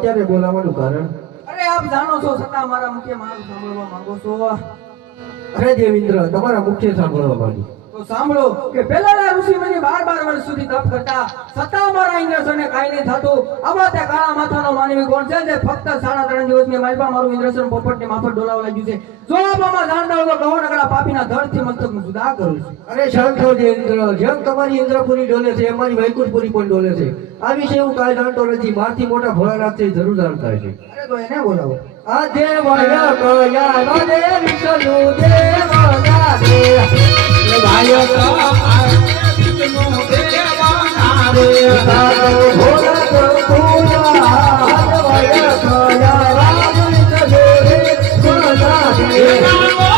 અત્યારે બોલાવવાનું કારણ અરે આપ જાણો છો છતાં મારા મુખ્ય મારું સાંભળવા માંગો છો. અરે દેવેન્દ્ર તમારા મુખ્ય સાંભળવા માંગુ તો સાંભળો કે પહેલાના ઋષિ મુનિ 12 વર્ષ સુધી તપ કરતા છતાં મારા ઇન્દ્રસને કાઈ નહીં થતું. આવા તે કાળા માથાનો માનવી કોણ છે જે ફક્ત 3.5 દિવસની માલપા મારું ઇન્દ્રસન પોપટની માફક ડોલાવા લાગ્યું છે? જો આપમાં જાણતા હો તો કહો નકડા પાપીના ધડથી મસ્તકનું જુદા કરું છું. અરે શાંત થો દેવેન્દ્ર, જેમ તમારી ઇન્દ્રપુરી ડોલે છે અમારી વૈકુંઠપુરી પણ ડોલે છે. આ વિશે હું કાંઈ જાણતો નથી. મારથી મોટા ભોળાનાથ છે જરૂર જાણતા છે. અરે તો એને બોલાવો. આ દેવય કયા નો દે વિષ્ણુ દેવના દે ભાય કા વિષ્ણુ દેવના દે સારો ભોળા તો પૂરા દેવય કયા રામ વિષ્ણુ દેવના દે ભોલા